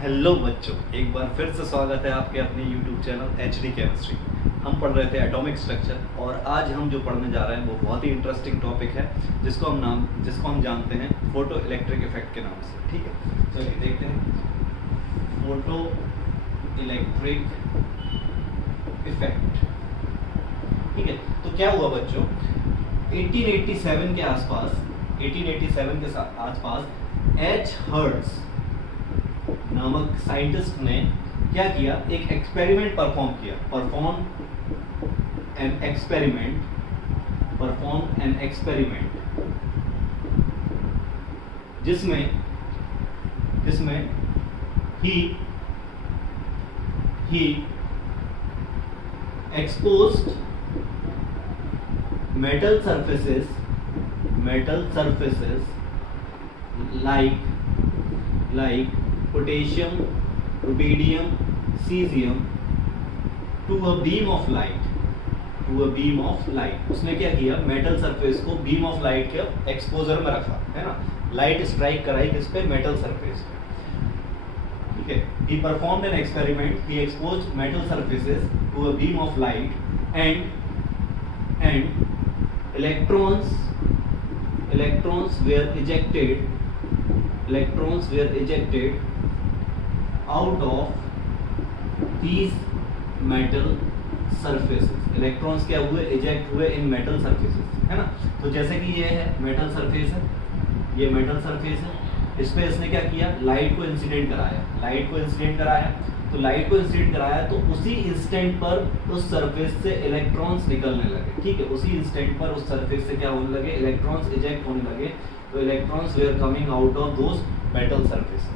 Hello बच्चों, एक बार फिर से स्वागत है आपके अपने YouTube चैनल HD केमिस्ट्री। हम पढ़ रहे थे एटॉमिक स्ट्रक्चर और आज हम जो पढ़ने जा रहे हैं वो बहुत ही इंटरेस्टिंग टॉपिक है जिसको हम जानते हैं फोटो इलेक्ट्रिक इफेक्ट के नाम से। ठीक है, चलिए देखते हैं फोटो इलेक्ट्रिक इफेक्ट। ठीक है, तो क्या हुआ बच्चों, 1887 के आसपास एच हर्ट्ज नामक साइंटिस्ट ने क्या किया, एक एक्सपेरिमेंट परफॉर्म एन एक्सपेरिमेंट जिसमें ही exposed metal surfaces like potassium, rubidium, cesium to a beam of light। उसने क्या किया, मेटल सरफेस को बीम ऑफ लाइट के एक्सपोजर में रखा, है ना। लाइट स्ट्राइक कराई किस पे, मेटल सरफेस पे। ठीक है, he performed an experiment, he exposed metal surfaces to a beam of light and electrons were ejected out of these metal surfaces। Electrons क्या हुए, इजेक्ट हुए इन मेटल सरफेसेस, है ना। तो जैसे कि ये है मेटल सरफेस है, ये मेटल सरफेस है, इस पे इसने क्या किया, लाइट को इंसिडेंट कराया तो उसी इंस्टेंट पर उस सरफेस से इलेक्ट्रॉन्स निकलने लगे। ठीक है, उसी इंस्टेंट पर उस सरफेस से क्या होने लगे, इलेक्ट्रॉन्स इजेक्ट होने लगे। तो electrons were coming out of those metal surfaces,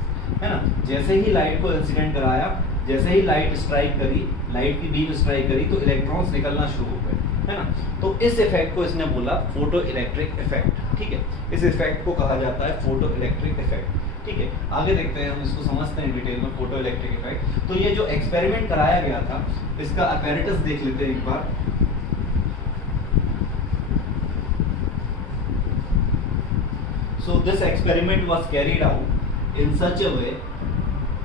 है ना। जैसे ही लाइट को इंसिडेंट कराया, जैसे ही लाइट की बीम स्ट्राइक करी तो इलेक्ट्रॉन्स निकलना शुरू हो गए, है ना। तो इस इफेक्ट को इसने बोला फोटो इलेक्ट्रिक इफेक्ट। ठीक है, इस इफेक्ट को कहा जाता है फोटो इलेक्ट्रिक इफेक्ट। ठीक है, आगे देखते हैं, हम इसको समझते हैं डिटेल में फोटो इलेक्ट्रिक इफेक्ट। तो ये जो एक्सपेरिमेंट कराया गया था, इसका अपैरेटस देख लेते हैं एक बार। So this experiment was carried out in such a way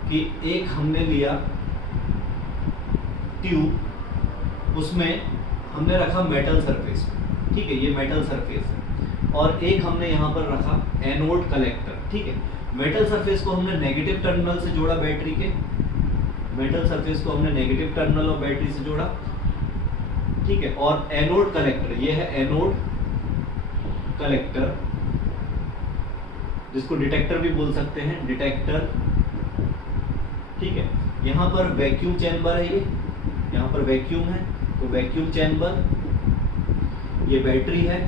कि एक हमने लिया ट्यूब, उसमें हमने रखा मेटल सरफेस। ठीक है, ये मेटल सरफेस है, और एक हमने यहाँ पर रखा एनोड कलेक्टर। ठीक है, मेटल सरफेस को हमने नेगेटिव टर्मिनल से जोड़ा बैटरी के, और बैटरी से जोड़ा। ठीक है, और एनोड कलेक्टर, ये है एनोड कलेक्टर, जिसको डिटेक्टर भी बोल सकते हैं, डिटेक्टर। ठीक है, यहाँ पर वैक्यूम चैम्बर है, यहाँ पर वैक्यूम है, तो वैक्यूम चैम्बर, ये बैटरी है।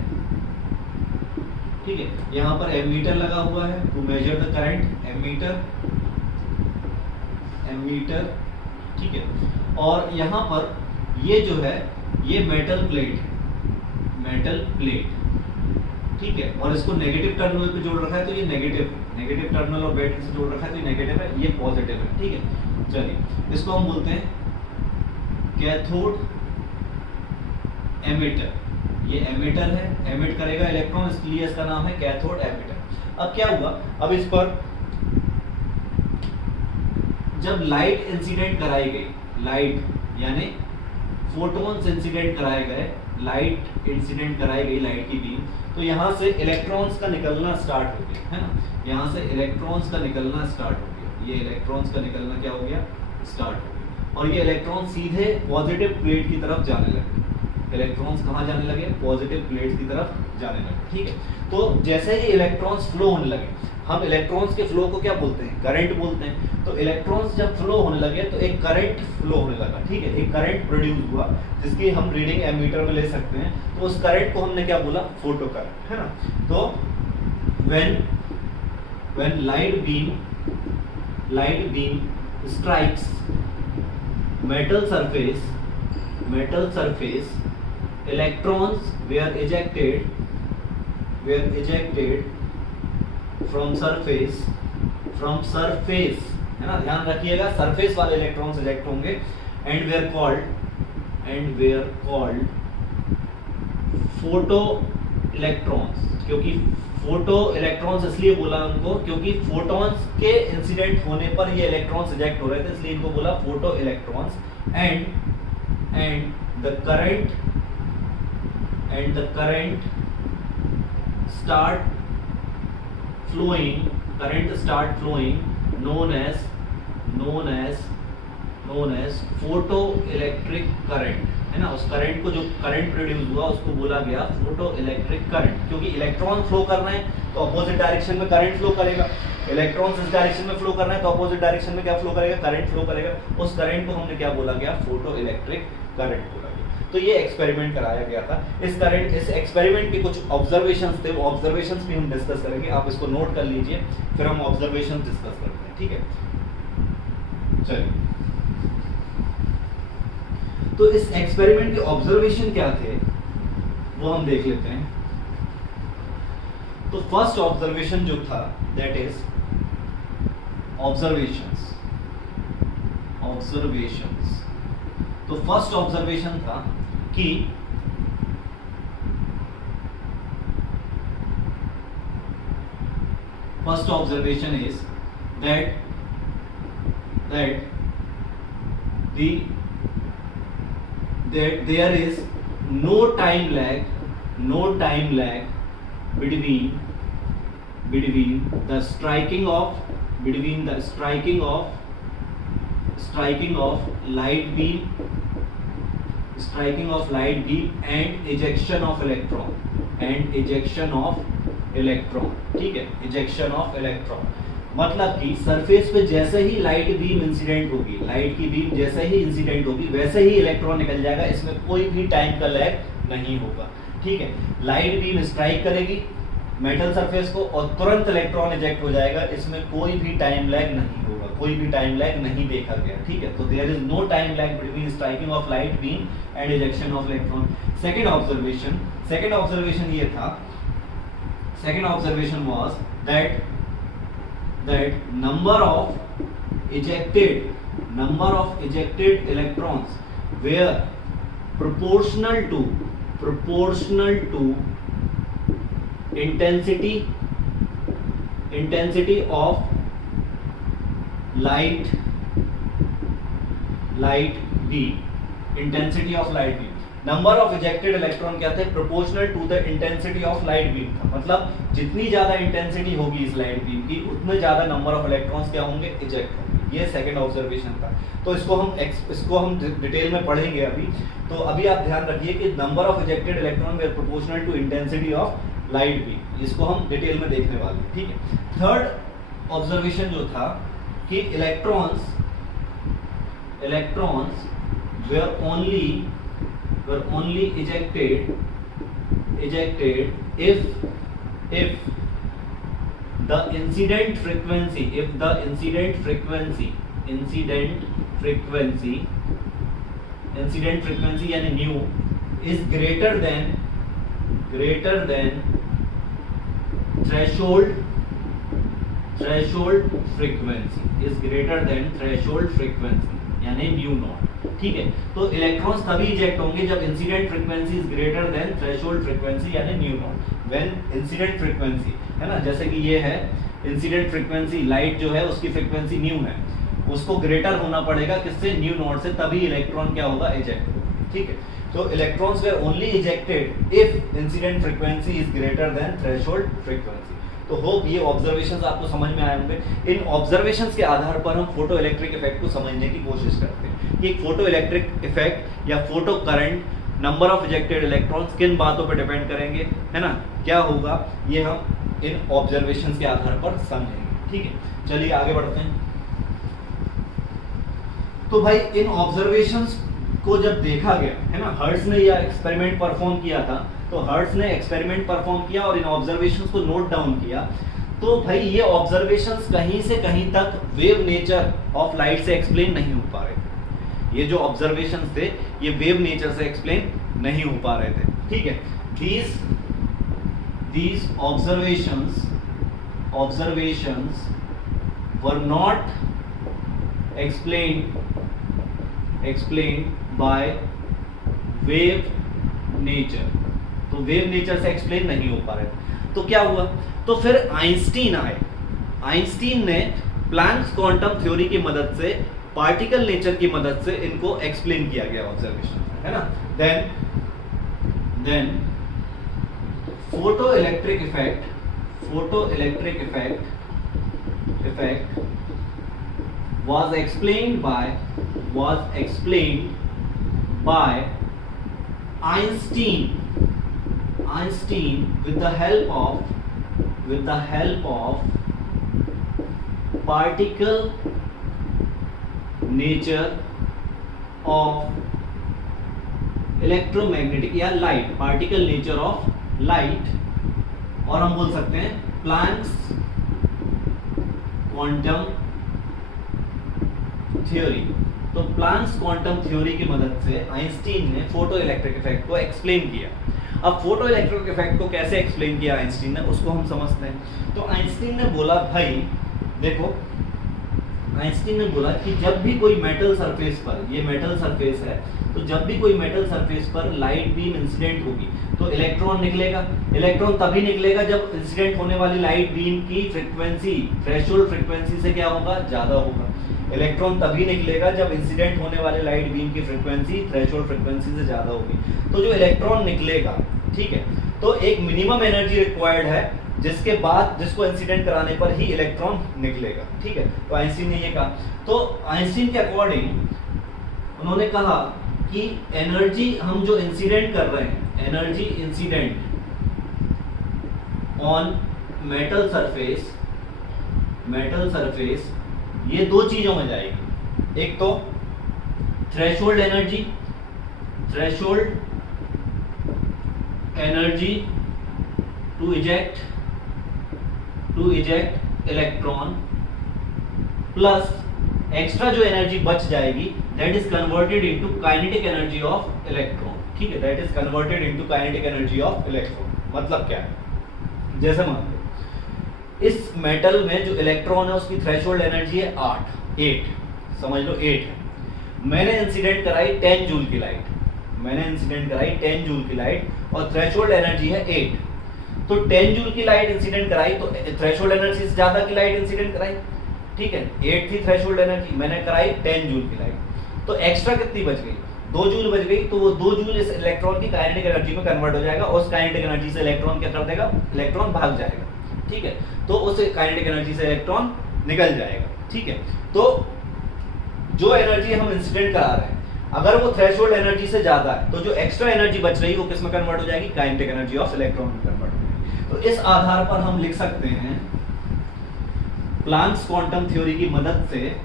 ठीक है, यहाँ पर एमीटर लगा हुआ है to measure the current, ammeter. ठीक है, और यहाँ पर ये जो है, ये मेटल प्लेट। ठीक है, और इसको नेगेटिव टर्मिनल पे जोड़ रखा है, तो ये नेगेटिव टर्मिनल और बैटरी से जोड़ रखा है, तो ये नेगेटिव है, ये पॉजिटिव है। ठीक है, चलिए इसको हम बोलते हैं कैथोड एमिटर। ये एमिटर है, एमिट करेगा इलेक्ट्रॉन, इसलिए इसका नाम है कैथोड एमिटर। अब क्या हुआ, अब इस पर जब लाइट इंसिडेंट कराई गई, लाइट यानी फोटोन्स इंसिडेंट कराए गए, लाइट की बीम, तो यहाँ से इलेक्ट्रॉन्स का निकलना स्टार्ट हो गया, है ना। यहाँ से इलेक्ट्रॉन्स का निकलना स्टार्ट हो गया, ये इलेक्ट्रॉन्स का निकलना क्या हो गया, स्टार्ट हो गया, और ये इलेक्ट्रॉन सीधे पॉजिटिव प्लेट की तरफ जाने लगे। इलेक्ट्रॉन्स कहाँ जाने लगे, पॉजिटिव प्लेट की तरफ जाने लगे। ठीक है, तो जैसे ही इलेक्ट्रॉन्स फ्लो होने लगे, हम इलेक्ट्रॉन्स के फ्लो को क्या बोलते हैं, करंट बोलते हैं। तो इलेक्ट्रॉन्स जब फ्लो होने लगे तो एक करंट फ्लो होने लगा। ठीक है, एक करंट प्रोड्यूस हुआ, जिसकी हम रीडिंग एमीटर में ले सकते हैं। तो उस करंट को हमने क्या बोला, फोटो करंट, है ना। तो when light beam strikes metal surface, electrons were ejected from surface, है ना। ध्यान रखिएगा, सरफेस वाले इलेक्ट्रॉन्स इजेक्ट होंगे, and were called photo electrons, क्योंकि फोटो इलेक्ट्रॉन्स इसलिए बोला उनको क्योंकि फोटॉन्स के इंसिडेंट होने पर ये इलेक्ट्रॉन्स रिजेक्ट हो रहे थे, इसलिए इनको बोला photo electrons. And the current start flowing known as photo electric current, है ना। उस करंट को, जो करंट प्रोड्यूस हुआ उसको बोला गया फोटो इलेक्ट्रिक करंट, क्योंकि इलेक्ट्रॉन फ्लो करना है तो अपोजिट डायरेक्शन में करंट फ्लो करेगा, इलेक्ट्रॉन्स इस डायरेक्शन में फ्लो करना है तो अपोजिट डायरेक्शन में क्या फ्लो करेगा, करंट फ्लो करेगा। उस करंट को हमने क्या बोला गया, फोटो इलेक्ट्रिक करंट बोला गया। तो ये एक्सपेरिमेंट कराया गया था। इस एक्सपेरिमेंट के कुछ ऑब्जर्वेशंस थे, वो ऑब्जर्वेशंस भी हम डिस्कस करेंगे, आप इसको नोट कर लीजिए, फिर हम ऑब्जर्वेशंस डिस्कस करते हैं, ठीक है। चलिए, तो इस एक्सपेरिमेंट के ऑब्जर्वेशन क्या थे वो हम देख लेते हैं। तो फर्स्ट ऑब्जर्वेशन जो था दैट इज ऑब्जर्वेशंस। तो फर्स्ट ऑब्जर्वेशन था कि first observation is that there is no time lag between the striking of light beam and ejection of electron, ठीक है, ejection of electron। मतलब कि सरफेस पे जैसे ही लाइट बीम इंसिडेंट होगी, लाइट की बीम जैसे ही इंसिडेंट होगी वैसे ही इलेक्ट्रॉन निकल जाएगा, इसमें कोई भी टाइम का लैग नहीं होगा, ठीक है। लाइट बीम स्ट्राइक करेगी मेटल सरफेस को और तुरंत इलेक्ट्रॉन इजेक्ट हो जाएगा, इसमें कोई भी टाइम लैग नहीं होगा, कोई भी टाइम लैग नहीं देखा गया, ठीक है। तो there is no time lag between striking of light beam and ejection of electron. Second observation ये था, second observation was that number of ejected electrons were proportional to intensity of light beam, number of ejected electron क्या थे, proportional to the intensity of light beam था। मतलब जितनी ज्यादा intensity होगी इस लाइट बीम की उतने ज्यादा नंबर ऑफ इलेक्ट्रॉन्स क्या होंगे, इजेक्ट होंगे। ये सेकंड ऑब्जर्वेशन था। तो इसको हम डिटेल में पढ़ेंगे अभी। तो अभी आप ध्यान रखिए कि number of ejected electron were proportional to intensity of light beam, इसको हम डिटेल में देखने वाले हैं, ठीक है। थर्ड ऑब्जर्वेशन जो था कि electrons were only ejected if the incident frequency यानी nu is greater than threshold frequency यानी म्यू नॉट, ठीक है। तो इलेक्ट्रॉन्स तभी इजेक्ट होंगे जब incident frequency is greater than threshold frequency यानी mu naught. When incident frequency, है ना, जैसे कि ये है इंसिडेंट फ्रीक्वेंसी, लाइट जो है उसकी फ्रीक्वेंसी म्यू है, उसको ग्रेटर होना पड़ेगा किससे, म्यू नॉट से, तभी इलेक्ट्रॉन क्या होगा, इजेक्ट होगा, ठीक है। तो electrons were only ejected if incident frequency is greater than threshold frequency. तो होप ये ऑब्जर्वेशंस आपको समझ में आए होंगे। इन ऑब्जर्वेशंस के आधार पर हम फोटो इलेक्ट्रिक इफेक्ट को समझने की कोशिश करते हैं कि एक फोटो इलेक्ट्रिक इफेक्ट या photo current, number of ejected electrons किन बातों पर डिपेंड करेंगे, है ना, क्या होगा, ये हम इन ऑब्जर्वेशंस के आधार पर समझेंगे, ठीक है। चलिए आगे बढ़ते हैं। तो भाई इन ऑब्जर्वेशंस को जब देखा गया, है ना, हर्ट्ज ने यह एक्सपेरिमेंट परफॉर्म किया था, तो हर्ट्ज ने एक्सपेरिमेंट परफॉर्म किया और इन ऑब्जर्वेशंस को नोट डाउन किया। तो भाई ये ऑब्जर्वेशंस कहीं से कहीं तक वेव नेचर ऑफ लाइट से एक्सप्लेन नहीं हो पा रहे थे। ये जो ऑब्जर्वेशंस थे ये वेव नेचर से एक्सप्लेन नहीं हो पा रहे थे, ठीक है। these observations were not explained by wave nature। तो वेव नेचर से एक्सप्लेन नहीं हो पा रहे थे। तो क्या हुआ, तो फिर आइंस्टीन आए। आइंस्टीन ने प्लैंक्स क्वांटम थ्योरी की मदद से, पार्टिकल नेचर की मदद से इनको एक्सप्लेन किया गया ऑब्जर्वेशन, है ना। Then photo electric effect was explained by Einstein with the help of particle nature of electromagnetic या light, particle nature of light, और हम बोल सकते हैं प्लैंक्स क्वांटम थ्योरी। तो प्लैंक्स क्वांटम थ्योरी की मदद से आइंस्टीन ने फोटो इलेक्ट्रिक इफेक्ट को एक्सप्लेन किया। अब फोटो इलेक्ट्रिक इफेक्ट को कैसे एक्सप्लेन किया आइंस्टीन ने, उसको हम समझते हैं। तो आइंस्टीन ने बोला, भाई देखो, आइंस्टीन ने बोला कि जब भी कोई मेटल सरफेस पर, ये मेटल सरफेस है, तो जब भी कोई मेटल सरफेस पर लाइट बीम इंसिडेंट होगी तो इलेक्ट्रॉन निकलेगा। इलेक्ट्रॉन तभी निकलेगा जब इंसिडेंट होने वाली लाइट बीम की फ्रीक्वेंसी थ्रेशोल्ड फ्रीक्वेंसी से क्या होगा, ज्यादा होगा। इलेक्ट्रॉन तभी निकलेगा जब इंसिडेंट होने वाले लाइट बीम की फ्रीक्वेंसी थ्रेशोल्ड फ्रीक्वेंसी से ज्यादा होगी। तो जो इलेक्ट्रॉन निकलेगा, ठीक है, तो एक मिनिमम एनर्जी रिक्वायर्ड है जिसके बाद, जिसको इंसिडेंट कराने पर ही इलेक्ट्रॉन निकलेगा, ठीक है। तो आइंस्टीन ने ये कहा। तो आइंस्टीन के अकॉर्डिंग उन्होंने कहा कि एनर्जी हम जो इंसिडेंट कर रहे हैं, energy incident on metal surface, ये दो चीजों में जाएगी। एक तो threshold energy to eject electron, plus extra जो एनर्जी बच जाएगी that is converted into kinetic energy of electron, ठीक है, that is converted into kinetic energy of electron. मतलब क्या है, जैसे मान लो इस मेटल में जो इलेक्ट्रॉन है उसकी थ्रेशोल्ड एनर्जी है 8, समझ लो 8 है। मैंने इंसिडेंट कराई 10 जूल की लाइट, और थ्रेशोल्ड एनर्जी है 8। तो 10 जूल की लाइट इंसिडेंट कराई तो थ्रेशोल्ड एनर्जी से ज्यादा की लाइट इंसिडेंट कराई, ठीक है। 8 थी थ्रेशोल्ड एनर्जी, मैंने कराई 10 जूल की लाइट, तो एक्स्ट्रा कितनी बच गई, 2 जूल बच गई। तो वो 2 जूल इस इलेक्ट्रॉन की काइनेटिक एनर्जी में कन्वर्ट हो जाएगा, और उस काइनेटिक एनर्जी से इलेक्ट्रॉन क्या कर देगा, इलेक्ट्रॉन भाग जाएगा, ठीक है। तो उस काइनेटिक एनर्जी से इलेक्ट्रॉन निकल जाएगा, ठीक है। तो जो एनर्जी हम इंसिडेंट करा रहे हैं, अगर वो थ्रेशोल्ड एनर्जी से ज्यादा है, तो जो एक्स्ट्रा एनर्जी बच रही है वो किस में कन्वर्ट हो जाएगी, काइनेटिक एनर्जी ऑफ इलेक्ट्रॉन में कन्वर्ट हो जाएगी। तो इस आधार पर हम लिख सकते हैं, प्लैंक्स क्वांटम थ्योरी की मदद से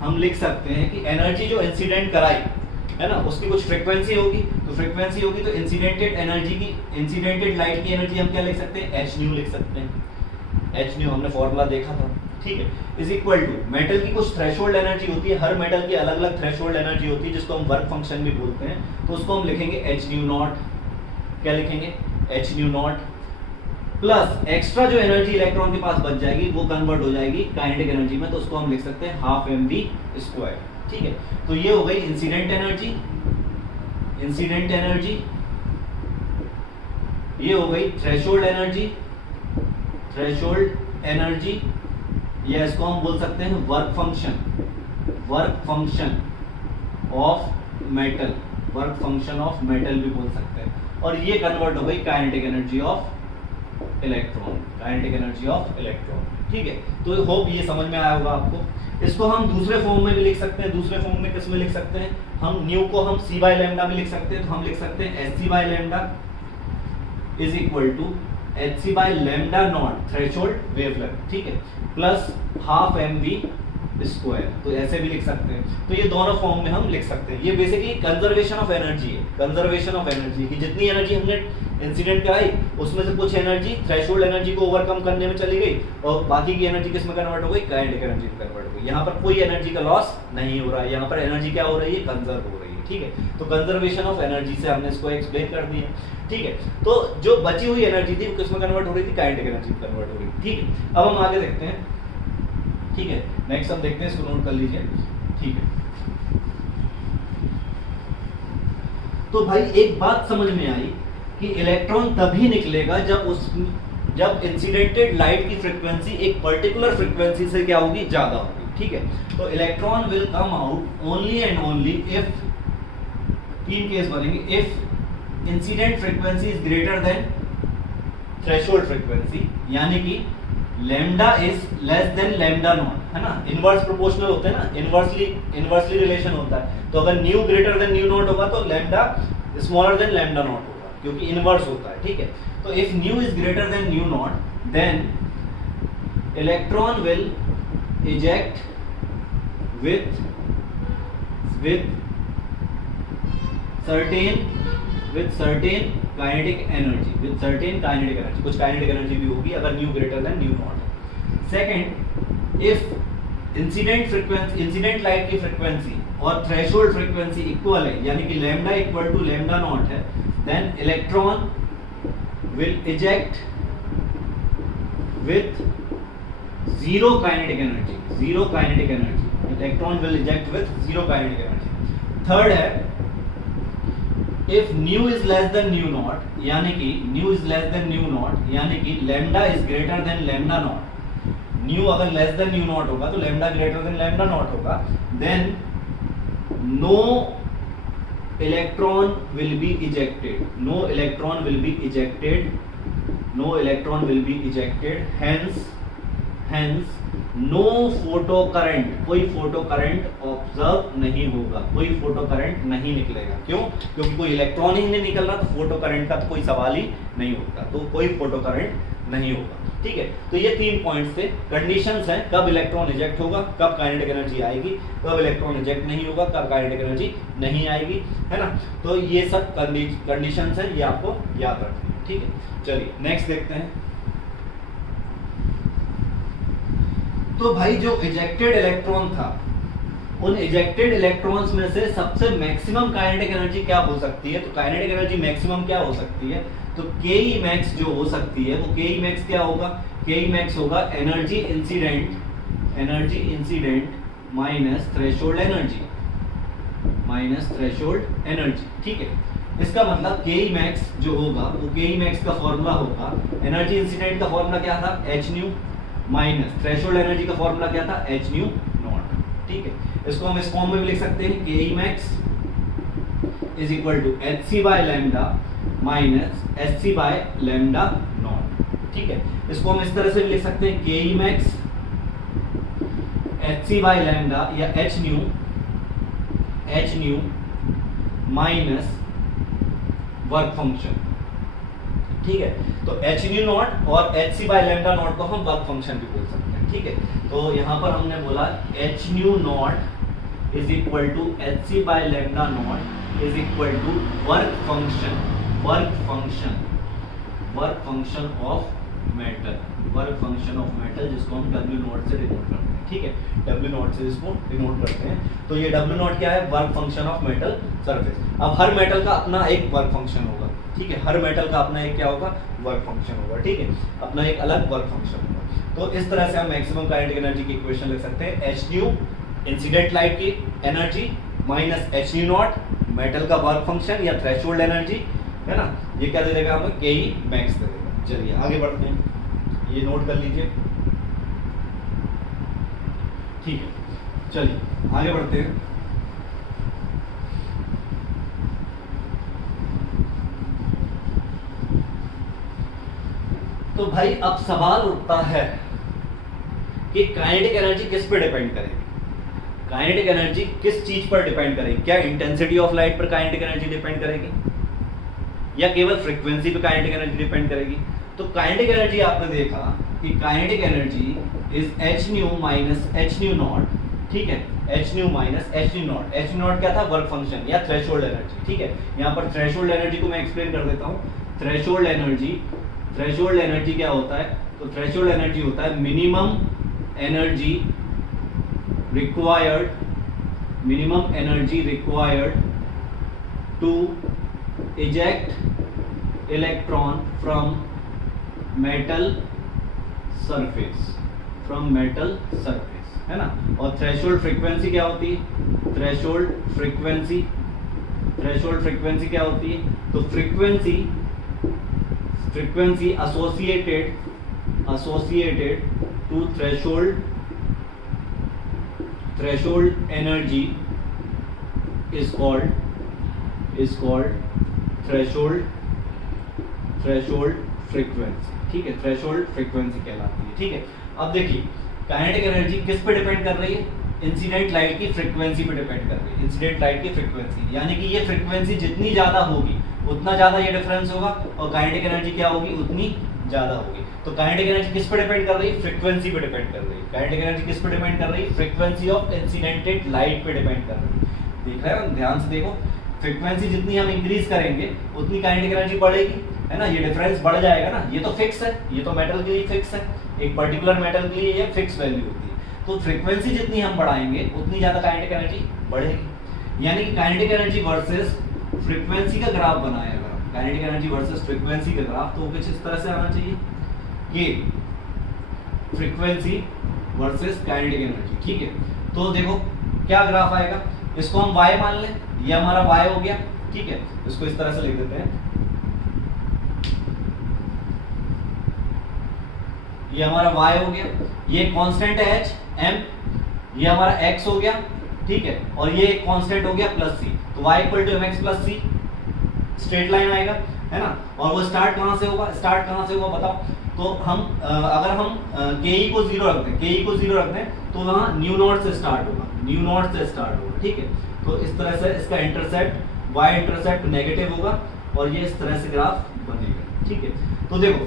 हम लिख सकते हैं कि एनर्जी जो इंसिडेंट कराई है ना, उसकी कुछ फ्रीक्वेंसी होगी, तो इंसिडेंटेड एनर्जी की, इंसिडेंटेड लाइट की एनर्जी हम क्या लिख सकते हैं, एच न्यू लिख सकते हैं। एच न्यू हमने फॉर्मूला देखा था, ठीक है, इज इक्वल टू मेटल की कुछ थ्रेशोल्ड एनर्जी होती है, हर मेटल की अलग अलग थ्रेशोल्ड एनर्जी होती है जिसको हम वर्क फंक्शन भी बोलते हैं। तो उसको हम लिखेंगे एच न्यू नॉट, क्या लिखेंगे, H nu not, plus extra जो एनर्जी इलेक्ट्रॉन के पास बच जाएगी वो कन्वर्ट हो जाएगी काइनेटिक एनर्जी में, तो उसको हम लिख सकते हैं हाफ mv², ठीक है। तो ये हो गई इंसिडेंट एनर्जी, ये हो गई थ्रेशोल्ड एनर्जी, या इसको हम बोल सकते हैं वर्क फंक्शन ऑफ मेटल, भी बोल सकते हैं। और ये कन्वर्ट हो गई काइनेटिक एनर्जी ऑफ इलेक्ट्रॉन, ठीक है। तो होप ये समझ में आया होगा आपको। इसको हम दूसरे फॉर्म में भी लिख सकते हैं। दूसरे फॉर्म में किस में लिख सकते हैं, हम न्यू को हम c बाय लैम्डा में लिख सकते हैं। तो हम लिख सकते हैं hc by lambda is equal to hc by lambda not threshold wavelength, ठीक है, प्लस हाफ mv²। तो ऐसे भी लिख सकते हैं। तो ये दोनों फॉर्म में हम लिख सकते हैं। ये बेसिकली कंजर्वेशन ऑफ एनर्जी है, कि जितनी एनर्जी हमने इंसिडेंट कराई उसमें से कुछ एनर्जी थ्रेशोल्ड एनर्जी को ओवरकम करने में चली गई, और बाकी की एनर्जी किस में कन्वर्ट हो गई, काइनेटिक एनर्जी में कन्वर्ट हो गई। यहाँ पर कोई एनर्जी का लॉस नहीं हो रहा है, यहाँ पर एनर्जी क्या हो रही है, कंजर्व हो रही है, ठीक है। तो कंजर्वेशन ऑफ एनर्जी से हमने इसको एक्सप्लेन कर दिया, ठीक है। तो जो बची हुई एनर्जी थी वो किस में कन्वर्ट हो रही थी, काइनेटिक एनर्जी में कन्वर्ट हो रही थी, ठीक है। अब हम आगे देखते हैं, ठीक है, नेक्स्ट हम देखते हैं, इसको नोट कर लीजिए, ठीक है। तो भाई एक बात समझ में आई कि इलेक्ट्रॉन तभी निकलेगा जब जब इंसिडेंटेड लाइट की फ्रीक्वेंसी एक पर्टिकुलर फ्रीक्वेंसी से क्या होगी, ज्यादा होगी, ठीक है। तो electron will come out only and only if, तीन केस बनेंगे, if incident frequency is greater than threshold frequency, यानी कि lambda is less then lambda naught, है ना, इनवर्स प्रोपोर्शनल होते हैं ना, इनवर्सली रिलेशन होता है। तो अगर nu greater than nu not होगा तो lambda smaller than lambda not होगा, क्योंकि इनवर्स होता है, ठीक है। तो if nu is greater than nu not then electron will eject with certain kinetic energy, कुछ kinetic energy भी होगी अगर nu greater than nu naught है। सेकंड, इफ इंसिडेंट लाइट की फ्रीक्वेंसी और थ्रेशोल्ड फ्रीक्वेंसी इक्वल है, यानी कि lambda equal to lambda naught है, then electron will eject with zero kinetic energy, electron will eject with zero kinetic energy। Third है, if nu is less than nu naught, यानी कि nu is less than nu naught, यानी कि lambda is greater than lambda naught, new अगर less than nu not होगा तो lambda greater than lambda not होगा, then no electron will be ejected, hence no photo current, कोई photo current observe नहीं होगा, कोई फोटो करंट नहीं निकलेगा। क्यों? क्योंकि कोई इलेक्ट्रॉन ही नहीं निकल रहा, तो फोटो करंट का तो कोई सवाल ही नहीं होता, तो कोई फोटो करंट नहीं होगा, ठीक है। तो ये 3 पॉइंट्स थे, कंडीशंस हैं, कब इलेक्ट्रॉन इजेक्ट होगा, कब काइनेटिक एनर्जी आएगी, कब इलेक्ट्रॉन इजेक्ट नहीं होगा, कब काइनेटिक एनर्जी नहीं आएगी, है ना। तो ये सब कंडीशंस हैं, ये आपको याद रखनी है, ठीक है। चलिए नेक्स्ट देखते हैं। तो भाई जो इजेक्टेड इलेक्ट्रॉन था, उन इजेक्टेड इलेक्ट्रॉन्स में से सबसे मैक्सिमम काइनेटिक एनर्जी क्या हो सकती है? तो काइनेटिक एनर्जी मैक्सिमम क्या हो सकती है? तो Ke max जो हो सकती है वो Ke max क्या होगा? Ke max होगा energy incident minus threshold energy, ठीक है। इसका मतलब Ke max जो होगा वो Ke max का फॉर्मूला होगा, एनर्जी इंसिडेंट का फॉर्मूला क्या था? h new minus threshold energy का फॉर्मूला क्या था? h न्यू नॉट, ठीक है। इसको हम इस फॉर्म में भी लिख सकते हैं, Ke max is equal to hc by lambda minus hc by lambda not, ठीक है। इसको हम इस तरह से भी लिख सकते हैं, Ke max hc by lambda या h new minus work function, ठीक है। तो h न्यू नॉट और hc बाय लैम्डा नॉट को हम वर्क फंक्शन भी बोल सकते हैं, ठीक है। तो यहाँ पर हमने बोला h nu not is equal to hc by lambda not is equal to work function of metal, जिसको हम W नॉट से डिनोट करते हैं, ठीक है। W नॉट से इसको डिनोट करते हैं। तो ये W नॉट क्या है? Work function of metal surface. अब हर मेटल का अपना एक वर्क फंक्शन होगा, ठीक है। हर मेटल का अपना एक क्या होगा? वर्क फंक्शन होगा, ठीक है। अपना एक अलग वर्क फंक्शन होगा। तो इस तरह से हम मैक्सिमम काइनेटिक एनर्जी की इक्वेशन लिख सकते हैं, h न्यू इंसिडेंट लाइट की energy minus h nu not metal का वर्क फंक्शन या थ्रेशोल्ड एनर्जी, है ना। ये क्या दे देगा हमें? Ke max दे देगा। चलिए आगे बढ़ते हैं, ये नोट कर लीजिए, ठीक है। चलिए आगे बढ़ते हैं। तो भाई अब सवाल उठता है कि काइनेटिक एनर्जी किस पे डिपेंड करेगी? काइनेटिक एनर्जी किस चीज पर डिपेंड करेगी? क्या इंटेंसिटी ऑफ लाइट पर काइनेटिक एनर्जी डिपेंड करेगी या केवल फ्रीक्वेंसी पे काइनेटिक एनर्जी डिपेंड करेगी? तो काइनेटिक एनर्जी आपने देखा कि kinetic energy is h new minus h nu not, ठीक है। h new minus h nu not, h nu not क्या था? वर्क फंक्शन या थ्रेशोल्ड एनर्जी, ठीक है। यहाँ पर थ्रेशोल्ड एनर्जी को मैं एक्सप्लेन कर देता हूँ। थ्रेशोल्ड एनर्जी क्या होता है? तो थ्रेशोल्ड एनर्जी होता है minimum energy required to eject electron from metal surface, है ना। और थ्रेशोल्ड फ्रीक्वेंसी क्या होती है? थ्रेशोल्ड फ्रीक्वेंसी क्या होती है? तो frequency associated to threshold energy is called threshold frequency, ठीक है, थ्रेशोल्ड फ्रीक्वेंसी कहलाती है, ठीक है। अब देखिए काइनेटिक एनर्जी किस पे डिपेंड कर रही है, इंसिडेंट लाइट की फ्रीक्वेंसी पे डिपेंड कर रही है, इंसिडेंट लाइट की फ्रीक्वेंसी, यानी कि ये फ्रीक्वेंसी जितनी ज्यादा होगी उतना ज्यादा ये डिफरेंस होगा, और काइनेटिक एनर्जी क्या होगी, उतनी ज्यादा होगी। तो काइनेटिक एनर्जी किस पे डिपेंड कर रही है, फ्रीक्वेंसी पे डिपेंड कर रही है। काइनेटिक एनर्जी किस पे डिपेंड कर रही है, फ्रीक्वेंसी ऑफ इंसिडेंटेड लाइट पे डिपेंड कर रही है। देख रहे हो, ध्यान से देखो, फ्रीक्वेंसी जितनी हम इंक्रीज करेंगे उतनी काइनेटिक एनर्जी बढ़ेगी, है ना, ये डिफरेंस बढ़ जाएगा ना, ये तो फिक्स है, ये तो मेटल के लिए फिक्स है, एक पर्टिकुलर मेटल के लिए ये फिक्स वैल्यू होती है। तो फ्रीक्वेंसी जितनी हम बढ़ाएंगे उतनी ज्यादा काइनेटिक एनर्जी बढ़ेगी, यानी कि काइनेटिक एनर्जी वर्सेस फ्रीक्वेंसी का ग्राफ बनाया अगर काइनेटिक एनर्जी वर्सेस फ्रीक्वेंसी का ग्राफ, तो कुछ इस तरह से आना चाहिए कि फ्रीक्वेंसी वर्सेस काइनेटिक एनर्जी, ठीक है। तो देखो क्या ग्राफ आएगा, इसको हम y मान लें, ये हमारा y हो गया, ठीक है, इसको इस तरह से लिख देते हैं, ये हमारा y हो गया, ये कांस्टेंट है h m, ये हमारा x हो गया, ठीक है, और ये एक कांस्टेंट हो गया प्लस c, तो y equal to mx plus c, straight line आएगा, है ना। और वो स्टार्ट कहां से होगा, बताओ। तो हम अगर हम ke को 0 रख दें, तो वहां न्यू नॉट से स्टार्ट होगा, ठीक है। तो इस तरह से इसका इंटरसेप्ट y इंटरसेप्ट नेगेटिव होगा और ये इस तरह से ग्राफ बनेगा, ठीक है। तो देखो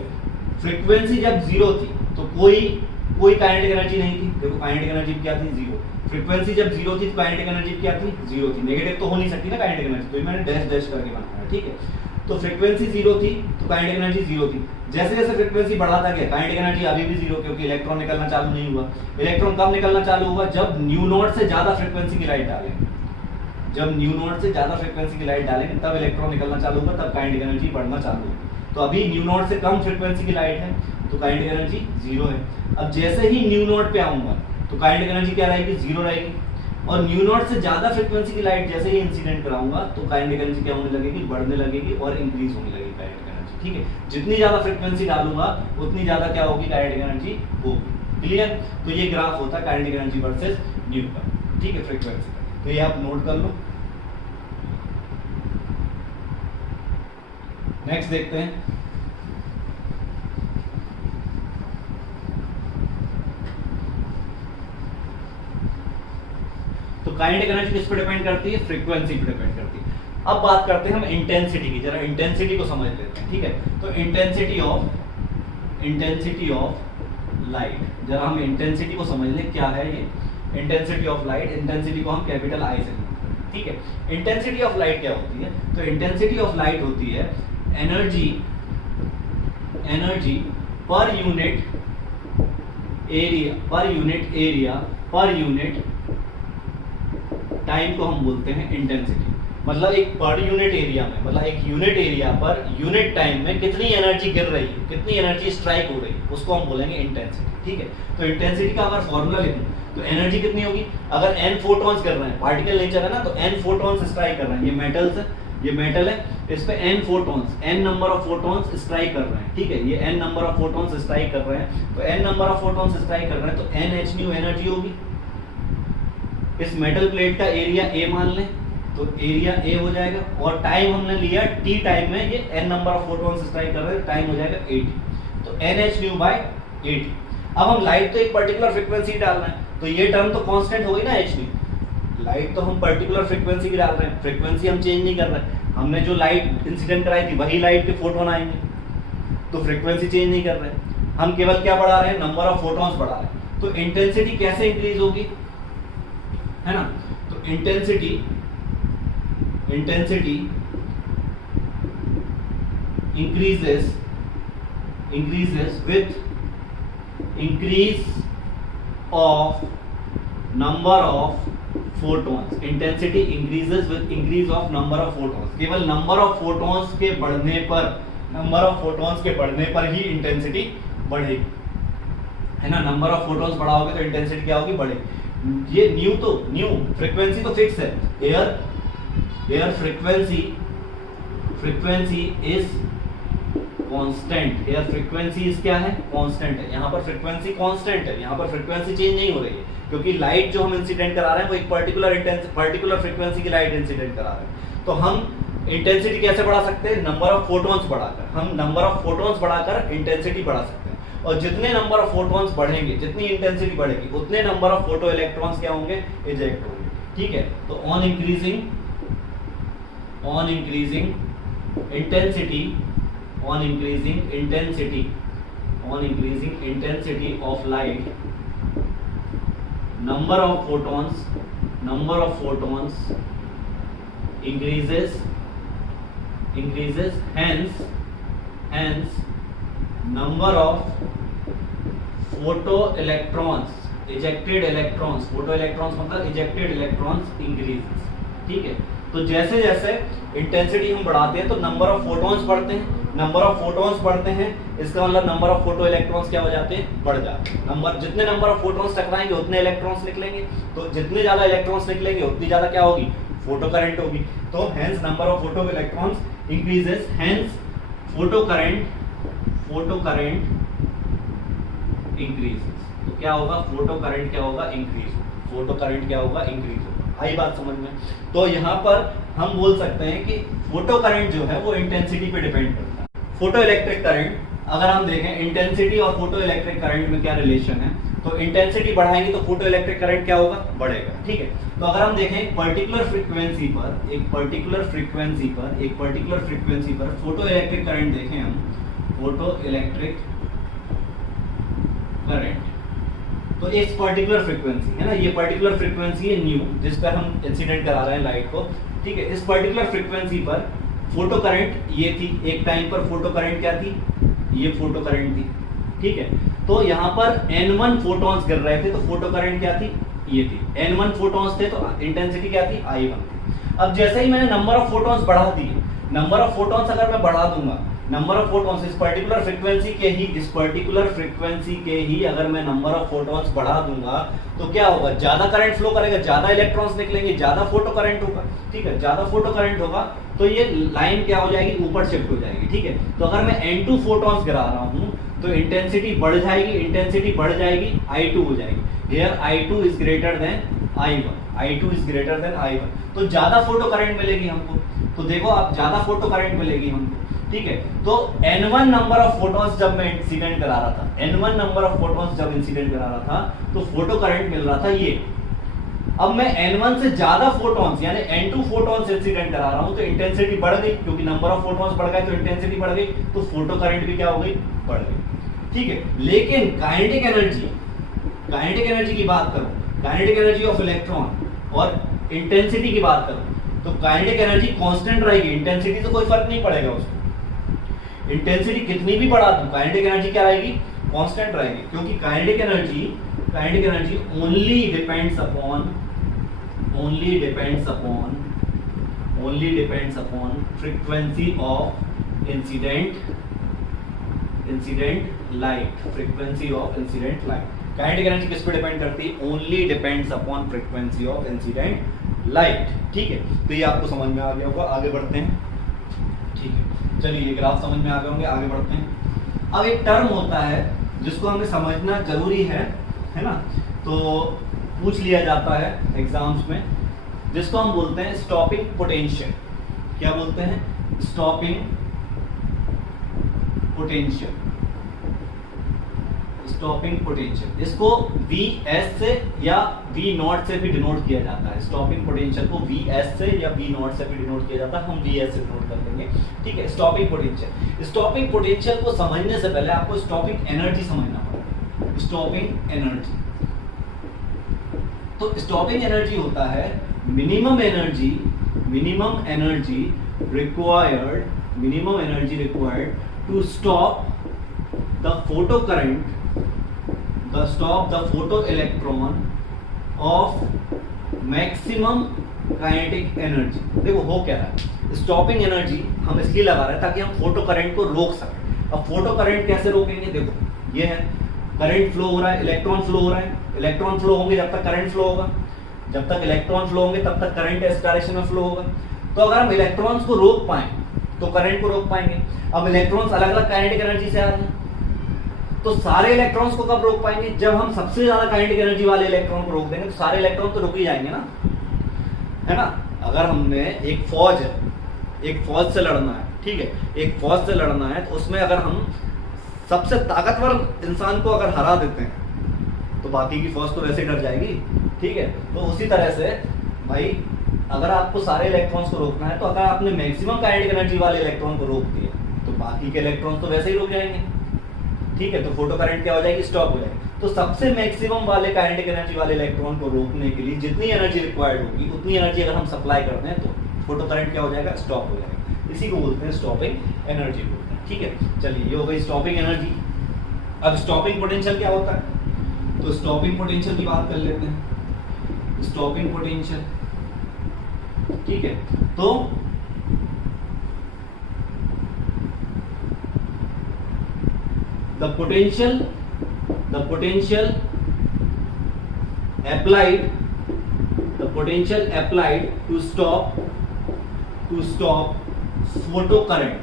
फ्रीक्वेंसी जब 0 थी तो कोई काइनेटिक एनर्जी नहीं थी, देखो काइनेटिक एनर्जी क्या थी, 0। फ्रीक्वेंसी जब 0 थी तो काइनेटिक एनर्जी क्या थी, 0 थी, नेगेटिव तो हो नहीं सकती ना काइनेटिक एनर्जी, तो मैंने डैश करके बनाया, ठीक है। तो फ्रीक्वेंसी 0 थी तो काइनेटिक एनर्जी 0 थी, जैसे जैसे फ्रीक्वेंसी बढ़ाता गया काइनेटिक एनर्जी अभी भी 0, क्योंकि इलेक्ट्रॉन निकलना चालू नहीं हुआ। इलेक्ट्रॉन कब निकलना चालू हुआ, जब न्यू नॉट से ज्यादा फ्रीक्वेंसी की लाइट डालेंगे, तब इलेक्ट्रॉन निकलना चालू होगा, तब काइनेटिक एनर्जी बढ़ना चालू होगी। तो अभी न्यू नॉट से कम फ्रीक्वेंसी की लाइट है तो काइनेटिक एनर्जी 0 है। अब जैसे ही न्यू नॉट पे आऊंगा तो काइनेटिक एनर्जी क्या रहेगी, 0 रहेगी, और न्यू नॉट से ज्यादा फ्रीक्वेंसी की लाइट जैसे ही इंसिडेंट कराऊंगा तो काइनेटिक एनर्जी क्या होने लगेगी, बढ़ने लगेगी और इंक्रीज होने लगेगी काइनेटिक एनर्जी, ठीक है। जितनी ज्यादा फ्रीक्वेंसी डालूंगा उतनी ज्यादा क्या होगी, काइनेटिक एनर्जी होगी, क्लियर। तो ये ग्राफ होता है काइनेटिक एनर्जी वर्सेस न्यू का, ठीक है, फ्रीक्वेंसी का। तो ये आप नोट कर लो। नेक्स्ट देखते हैं, तो काइनेटिक एनर्जी किस पे डिपेंड करती है, फ्रीक्वेंसी पे डिपेंड करती है। अब बात करते हैं हम इंटेंसिटी की, जरा इंटेंसिटी को समझ लेते हैं, ठीक है। तो इंटेंसिटी ऑफ लाइट, जरा हम इंटेंसिटी को समझ लें, क्या है ये इंटेंसिटी ऑफ लाइट। इंटेंसिटी को हम कैपिटल I से लिखते हैं, ठीक है। इंटेंसिटी ऑफ लाइट क्या होती है, तो इंटेंसिटी ऑफ लाइट होती है energy per unit area per unit time को हम बोलते हैं इंटेंसिटी। मतलब एक पर यूनिट एरिया में, मतलब एक unit area per unit time में कितनी एनर्जी गिर रही है, कितनी एनर्जी स्ट्राइक हो रही है, उसको हम बोलेंगे इंटेंसिटी, ठीक है। तो इंटेंसिटी का अगर फॉर्मूला लिखूं तो एनर्जी कितनी होगी, अगर n फोटॉन्स कर रहे हैं, पार्टिकल नेचर है ना, तो n फोटॉन्स स्ट्राइक कर रहे हैं, ये मेटल है, इस पे n number of photons strike कर रहे हैं, ठीक है, ये n number of photons strike कर रहे हैं, तो n number of photons strike कर रहे हैं तो nhν एनर्जी होगी। इस मेटल प्लेट का एरिया A मान लें तो एरिया A हो जाएगा, और टाइम हमने लिया t टाइम में, ये n number of photons strike कर रहे हैं, टाइम हो जाएगा 80, तो nhν/80। अब हम लाइट तो एक पर्टिकुलर फ्रीक्वेंसी डाल रहे हैं, तो ये टर्म तो कांस्टेंट हो गई ना hν, लाइट तो हम पर्टिकुलर फ्रीक्वेंसी की डाल रहे हैं, फ्रीक्वेंसी हम चेंज नहीं कर रहे हैं, हमने जो लाइट इंसिडेंट कराई थी वही लाइट के फोटोन आएंगे, तो फ्रीक्वेंसी चेंज नहीं कर रहे हैं, हम केवल क्या बढ़ा रहे हैं, नंबर ऑफ फोटॉन्स बढ़ा रहे हैं। तो इंटेंसिटी कैसे इंक्रीज होगी, है ना, तो intensity increases with increase of number of photons। Intensity increases with increase of number of photons। केवल नंबर ऑफ फोटॉन्स के बढ़ने पर ही इंटेंसिटी बढ़ेगी, है ना। नंबर ऑफ फोटॉन्स बढ़ाओगे तो इंटेंसिटी क्या होगी, बढ़ेगी। ये न्यू फ्रीक्वेंसी तो फिक्स है, air frequency is constant. Here frequency is क्या है, कांस्टेंट है। यहाँ पर फ्रीक्वेंसी कांस्टेंट है, यहाँ पर फ्रीक्वेंसी चेंज नहीं हो रही है, क्योंकि लाइट जो हम इंसिडेंट करा रहे हैं वो एक पर्टिकुलर फ्रीक्वेंसी की लाइट इंसिडेंट करा रहे हैं। तो हम इंटेंसिटी कैसे बढ़ा सकते हैं, नंबर ऑफ फोटॉन्स बढ़ाकर। हम नंबर ऑफ फोटॉन्स बढ़ाकर इंटेंसिटी बढ़ा सकते हैं, और जितने नंबर ऑफ फोटॉन्स बढ़ेंगे, जितनी इंटेंसिटी बढ़ेगी, उतने नंबर ऑफ फोटो इलेक्ट्रॉन्स क्या होंगे, इजेक्ट होंगे। ठीक है, तो on increasing intensity of light, number of photons increases, hence number of ejected electrons मतलब ejected electrons increases। ठीक है, तो जैसे जैसे इंटेंसिटी हम बढ़ाते हैं तो नंबर ऑफ फोटॉन्स बढ़ते हैं, इसका मतलब नंबर ऑफ फोटो इलेक्ट्रॉन्स क्या हो जाते हैं, बढ़ जाते हैं। जितने नंबर ऑफ फोटॉन्स टकराएंगे उतने इलेक्ट्रॉन्स निकलेंगे, तो जितने ज्यादा इलेक्ट्रॉन्स निकलेंगे उतनी ज्यादा क्या होगी, फोटो करंट होगी। तो hence number of photo electrons increases, hence photo current increases. तो क्या होगा, फोटो करंट क्या होगा, इंक्रीज। आई बात समझ में। तो यहाँ पर हम बोल सकते हैं कि फोटो करंट जो है वो इंटेंसिटी पे डिपेंड करता है। फोटो इलेक्ट्रिक करंट अगर हम देखें, इंटेंसिटी और फोटो इलेक्ट्रिक करंट में क्या रिलेशन है, तो इंटेंसिटी बढ़ाएंगे तो फोटो इलेक्ट्रिक करंट क्या होगा, बढ़ेगा। ठीक है, तो अगर हम देखें एक पर्टिकुलर फ्रीक्वेंसी पर फोटो इलेक्ट्रिक करंट देखें हम, फोटो इलेक्ट्रिक करंट, तो इस पर्टिकुलर फ्रीक्वेंसी है ना, ये पर्टिकुलर फ्रीक्वेंसी है न्यू, जिस पर हम इंसिडेंट करा रहे हैं लाइट को। ठीक है, इस पर्टिकुलर फ्रीक्वेंसी पर फोटो करंट ये थी, एक टाइम पर फोटो करंट क्या थी, ये फोटो करंट थी। ठीक है, तो यहाँ पर n1 फोटॉन्स गिर रहे थे, तो फोटो करंट क्या थी, ये थी। n1 फोटॉन्स थे तो इंटेंसिटी क्या थी, I1। अब जैसे ही मैंने नंबर ऑफ फोटॉन्स बढ़ा दिए, नंबर ऑफ फोटॉन्स अगर मैं बढ़ा दूंगा, नंबर ऑफ फोटॉन्स इस पर्टिकुलर फ्रीक्वेंसी के ही अगर मैं नंबर ऑफ फोटॉन्स बढ़ा दूंगा तो क्या होगा, ज्यादा करंट फ्लो करेगा, ज्यादा इलेक्ट्रॉन्स निकलेंगे, ज्यादा फोटो करंट होगा। ठीक है, ज्यादा फोटो करंट होगा तो ये लाइन क्या हो जाएगी, ऊपर शिफ्ट हो जाएगी। ठीक है, तो अगर मैं n2 फोटॉन्स गिरा रहा हूं तो इंटेंसिटी बढ़ जाएगी, I2 हो जाएगी। Here I2 is greater then I1, तो ज्यादा फोटो करंट मिलेगी हमको। तो देखो आप, ज्यादा फोटो करंट मिलेगी हमको। ठीक है, तो n1 नंबर ऑफ फोटॉन्स जब मैं इंसिडेंट करा रहा था, तो फोटो करंट मिल रहा था ये। अब मैं n1 से ज्यादा फोटॉन्स यानी n2 फोटॉन्स इंसिडेंट करा रहा हूं, तो इंटेंसिटी बढ़ गई, क्योंकि नंबर ऑफ फोटॉन्स बढ़ गए तो इंटेंसिटी बढ़ गई, तो फोटो करंट भी क्या हो गई, बढ़ गई। ठीक है, लेकिन काइनेटिक एनर्जी की बात करूं, काइनेटिक एनर्जी ऑफ इलेक्ट्रॉन और इंटेंसिटी की बात करूं, तो काइनेटिक एनर्जी कांस्टेंट रहेगी, इंटेंसिटी से कोई फर्क नहीं पड़ेगा उसको। इंटेंसिटी कितनी भी बढ़ा दूं, काइनेटिक एनर्जी क्या रहेगी, कांस्टेंट रहेगी, क्योंकि kinetic energy only depends upon frequency of incident light. Kinetic energy किस पे डिपेंड करती है, only depends upon frequency of incident light. ठीक है, तो ये आपको समझ में आ गया होगा। आगे बढ़ते हैं। ठीक है, चलिए ये ग्राफ समझ में आ गए होंगे, आगे बढ़ते हैं। अब एक टर्म होता है जिसको हमें समझना जरूरी है ना, तो पूछ लिया जाता है एग्जाम्स में, जिसको हम बोलते हैं स्टॉपिंग पोटेंशियल। क्या बोलते हैं, स्टॉपिंग पोटेंशियल। इसको Vs से या V0 से भी डिनोट किया जाता है। स्टॉपिंग पोटेंशियल को Vs से या V0 से भी डिनोट किया जाता है, हम Vs से डिनोट कर देंगे। ठीक है, स्टॉपिंग पोटेंशियल को समझने से पहले आपको स्टॉपिंग एनर्जी समझना पड़ेगा। स्टॉपिंग एनर्जी होता है minimum energy required to stop the photo electron of maximum kinetic energy। देखो हो क्या रहा है, स्टॉपिंग एनर्जी हम इसलिए लगा रहे हैं ताकि हम फोटो करंट को रोक सकें। अब फोटो करंट कैसे रोकेंगे, देखो ये है करंट फ्लो हो रहा है, इलेक्ट्रॉन फ्लो हो रहा है, इलेक्ट्रॉन फ्लो होंगे जब तक करंट फ्लो होगा, जब तक इलेक्ट्रॉन फ्लो होंगे तब तक करंट इस डायरेक्शन में फ्लो होगा। तो अगर हम इलेक्ट्रॉन्स को रोक पाए तो करंट को रोक पाएंगे। अब इलेक्ट्रॉन्स अलग अलग काइनेटिक एनर्जी से आ रहे हैं, तो सारे इलेक्ट्रॉन्स को कब रोक पाएंगे? जब हम सबसे ज्यादा काइनेटिक एनर्जी वाले इलेक्ट्रॉन को रोक देंगे तो सारे इलेक्ट्रॉन तो रुक ही जाएंगे ना, है ना। अगर हमने एक फौज से लड़ना है, ठीक है, एक फौज से लड़ना है, तो उसमें अगर हम सबसे ताकतवर इंसान को अगर हरा देते हैं तो बाकी की फौज तो वैसे ही डर जाएगी, ठीक है। तो उसी तरह से भाई अगर आपको सारे इलेक्ट्रॉन्स को रोकना है, तो अगर आपने मैक्सिमम काइनेटिक एनर्जी वाले इलेक्ट्रॉन को रोक दिया तो बाकी के इलेक्ट्रॉन तो वैसे ही रुक जाएंगे, ठीक है। तो फोटो करंट क्या हो जाएगी? स्टॉप हो जाएगी। तो सबसे मैक्सिमम वाले काइनेटिक एनर्जी वाले इलेक्ट्रॉन को रोकने के लिए जितनी एनर्जी रिक्वायर्ड होगी उतनी एनर्जी अगर हम सप्लाई करते हैं तो फोटो करंट क्या हो जाएगा? स्टॉप हो जाएगा। इसी को बोलते हैं स्टॉपिंग एनर्जी बोलते हैं, ठीक है। चलिए ये हो गई स्टॉपिंग एनर्जी। अब स्टॉपिंग पोटेंशियल क्या होता है? तो स्टॉपिंग पोटेंशियल की बात कर लेते हैं। स्टॉपिंग पोटेंशियल, ठीक है, तो the potential applied to stop photocurrent,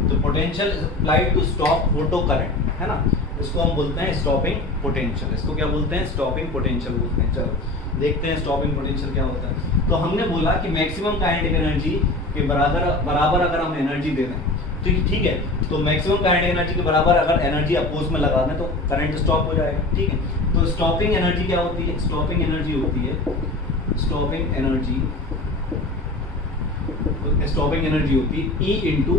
तो potential applied to stop photo current, है ना, इसको हम बोलते हैं स्टॉपिंग पोटेंशियल। इसको क्या बोलते हैं? स्टॉपिंग पोटेंशियल बोलते हैं। चलो देखते हैं स्टॉपिंग पोटेंशियल क्या होता है। तो हमने बोला कि मैक्सिमम काइनेटिक एनर्जी के बराबर अगर हम एनर्जी दे दें, ठीक है, तो मैक्सिमम काइनेटिक एनर्जी के बराबर अगर एनर्जी अपोज में लगा दें तो करंट स्टॉप हो जाएगा, ठीक है। तो स्टॉपिंग एनर्जी क्या होती है? स्टॉपिंग एनर्जी होती है E इंटू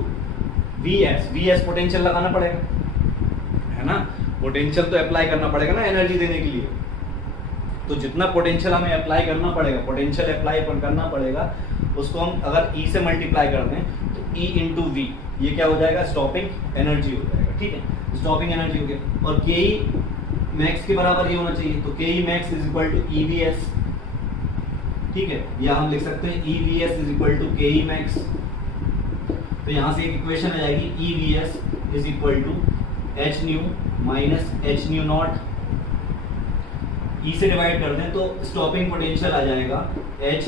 वीएस पोटेंशियल लगाना पड़ेगा, है ना, पोटेंशियल तो अप्लाई करना पड़ेगा ना एनर्जी देने के लिए। तो जितना पोटेंशियल हमें अप्लाई करना पड़ेगा, उसको हम अगर E से मल्टीप्लाई कर दें तो E इंटू वी, ये क्या हो जाएगा? स्टॉपिंग एनर्जी हो जाएगा, ठीक है। स्टॉपिंग एनर्जी हो गया। और के मैक्स के बराबर ये होना चाहिए, तो K max is equal to EVS, ठीक है, या हम लिख सकते हैं EVS is equal to K max. तो यहाँ से एक इक्वेशन आ जाएगी EVS is equal to H nu minus H nu naught. E से डिवाइड कर दें तो स्टॉपिंग पोटेंशियल आ जाएगा H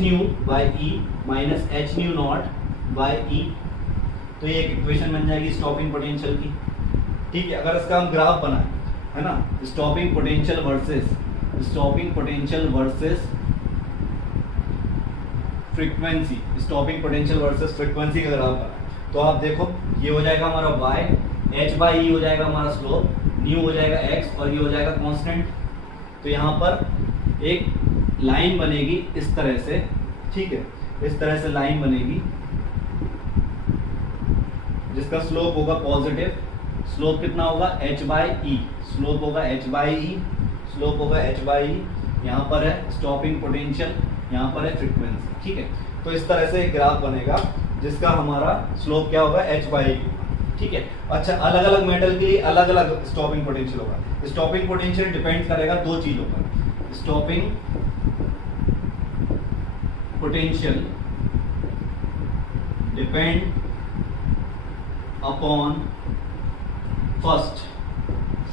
nu by E minus H nu naught by E. तो ये एक इक्वेशन बन जाएगी स्टॉपिंग पोटेंशियल की, ठीक है। अगर इसका हम ग्राफ बनाएं, है ना, stopping potential versus frequency, stopping potential versus frequency का ग्राफ बनाएं तो आप देखो ये हो जाएगा हमारा y, h बाई ई हो जाएगा हमारा स्लोप, न्यू हो जाएगा x और ये हो जाएगा कांस्टेंट। तो यहाँ पर एक लाइन बनेगी इस तरह से, ठीक है, इस तरह से लाइन बनेगी जिसका स्लोप होगा पॉजिटिव। स्लोप कितना होगा? h बाई ई, स्लोप होगा h बाई ई, यहाँ पर है स्टॉपिंग पोटेंशियल, यहाँ पर है फ्रीक्वेंसी, ठीक है। तो इस तरह से एक ग्राफ बनेगा जिसका हमारा स्लोप क्या होगा? h बाई ई, ठीक है। अच्छा, अलग अलग मेटल के लिए अलग अलग स्टॉपिंग पोटेंशियल होगा। स्टॉपिंग पोटेंशियल डिपेंड करेगा दो चीजों पर। Stopping potential depend upon first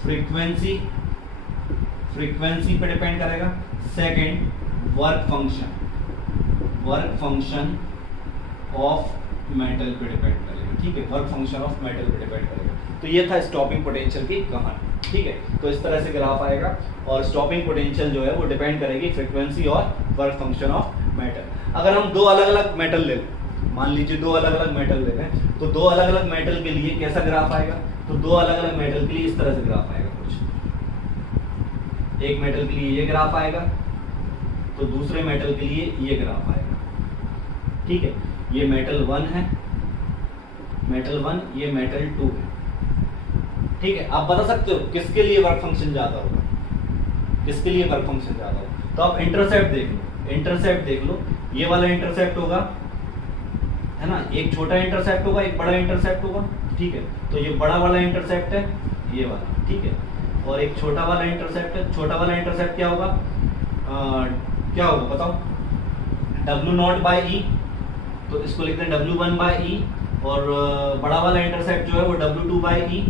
frequency पे डिपेंड करेगा, second work function of metal पे डिपेंड करेगा, ठीक है, वर्क फंक्शन ऑफ मेटल पे डिपेंड करेगा। तो ये था स्टॉपिंग पोटेंशियल की कहानी, ठीक है। तो इस तरह से ग्राफ आएगा और स्टॉपिंग पोटेंशियल जो है वो डिपेंड करेगी फ्रीक्वेंसी और वर्क फंक्शन ऑफ मेटल। अगर हम दो अलग अलग मेटल ले लें, मान लीजिए दो अलग अलग मेटल ले लें, तो दो अलग अलग मेटल के लिए कैसा ग्राफ आएगा? तो दो अलग अलग मेटल के लिए इस तरह से ग्राफ आएगा कुछ। एक मेटल के लिए ये ग्राफ आएगा, तो दूसरे मेटल के लिए ये ग्राफ आएगा, ठीक है। ये मेटल 1 है, ये मेटल 2 है, ठीक है। आप बता सकते हो किसके लिए वर्क फंक्शन ज्यादा होगा, किसके लिए वर्क फंक्शन ज्यादा होगा? तो आप इंटरसेप्ट देख लो, ये वाला इंटरसेप्ट होगा, है ना, एक छोटा इंटरसेप्ट होगा, एक बड़ा इंटरसेप्ट होगा, ठीक है। तो ये बड़ा वाला इंटरसेप्ट है, ये वाला, ठीक है, और एक छोटा वाला इंटरसेप्ट है। छोटा वाला इंटरसेप्ट क्या होगा? क्या होगा बताओ? W0 बाई ई, तो इसको लिखते हैं W1 बाई ई, और बड़ा वाला इंटरसेप्ट जो है वो W2 बाई ई,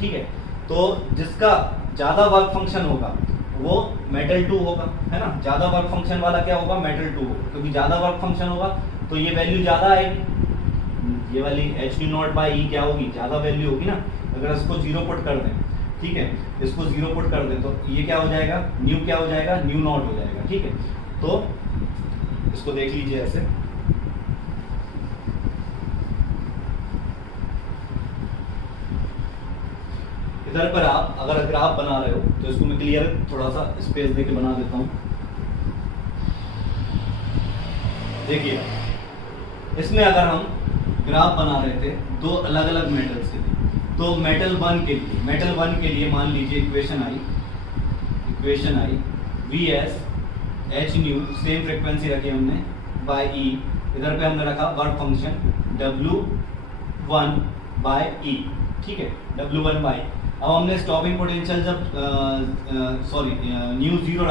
ठीक है। तो जिसका ज्यादा वर्क फंक्शन होगा वो मेटल 2 होगा, है ना, ज्यादा वर्क फंक्शन वाला क्या होगा? मेटल 2 होगा, क्योंकि ज्यादा वर्क फंक्शन होगा तो ये वैल्यू ज्यादा आएगी, ये वाली एच न्यू नॉट बाई ई क्या होगी, ज्यादा वैल्यू होगी ना। अगर इसको 0 पुट कर दें, ठीक है, इसको 0 पुट कर दें तो ये क्या हो जाएगा, न्यू क्या हो जाएगा, न्यू नॉट हो जाएगा, ठीक है। तो इसको देख लीजिए ऐसे, इधर पर आप अगर ग्राफ बना रहे हो तो इसको मैं क्लियर थोड़ा सा स्पेस देके बना देता हूं। देखिए इसमें अगर हम ग्राफ बना रहे थे दो अलग अलग मेटल्स के लिए, तो मेटल 1 के लिए मान लीजिए equation I V S H nu, same frequency रखी हमने, बाय ई, इधर पे हमने रखा वर्क फंक्शन W1 बाय ई, ठीक है, W1 बाय। अब हमने स्टॉपिंग पोटेंशियल जब न्यू जीरो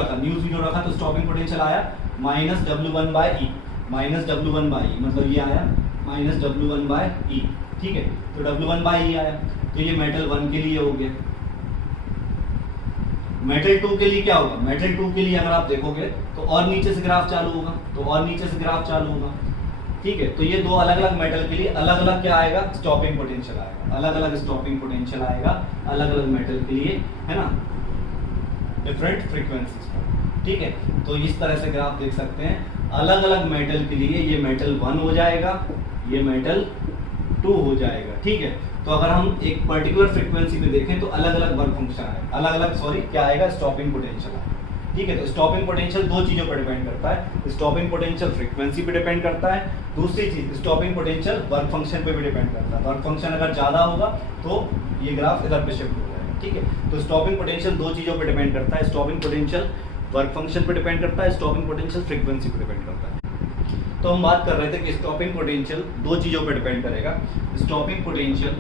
रखा तो स्टॉपिंग पोटेंशियल आया -W1 बाय ई, -W1 बाय ई मतलब ये आया -W1 बाय ई, ठीक है। तो W1 बाय ई आया, तो ये मेटल 1 के लिए हो गया। मेटल 2 के लिए क्या होगा, मेटल 2 के लिए अगर आप देखोगे तो और नीचे से ग्राफ चालू होगा, ठीक है। तो ये दो अलग अलग मेटल के लिए अलग अलग क्या आएगा, स्टॉपिंग पोटेंशियल आएगा, अलग अलग स्टॉपिंग पोटेंशियल आएगा अलग अलग मेटल के लिए, है ना, डिफरेंट फ्रीक्वेंसीज पर, ठीक है। तो इस तरह से ग्राफ देख सकते हैं, अलग अलग मेटल के लिए ये मेटल 1 हो जाएगा, ये मेटल 2 हो जाएगा, ठीक है। तो अगर हम एक पर्टिकुलर फ्रीक्वेंसी पे देखें तो अलग अलग वर्क फंक्शन आएगा, क्या आएगा, स्टॉपिंग पोटेंशियल आएगा, ठीक है। तो स्टॉपिंग पोटेंशियल दो चीजों पर डिपेंड करता है, स्टॉपिंग पोटेंशियल फ्रीक्वेंसी पे डिपेंड करता है, दूसरी चीज स्टॉपिंग पोटेंशियल वर्क फंक्शन पे भी डिपेंड करता है। वर्क फंक्शन अगर ज्यादा होगा तो ये ग्राफ इधर पे शिफ्ट हो जाएगा, ठीक है। तो स्टॉपिंग पोटेंशियल दो चीजों पे डिपेंड करता है, स्टॉपिंग पोटेंशियल वर्क फंक्शन पे डिपेंड करता है, स्टॉपिंग पोटेंशियल फ्रीक्वेंसी पे डिपेंड करता है। तो हम बात कर रहे थे कि स्टॉपिंग पोटेंशियल दो चीजों पे डिपेंड करेगा, stopping potential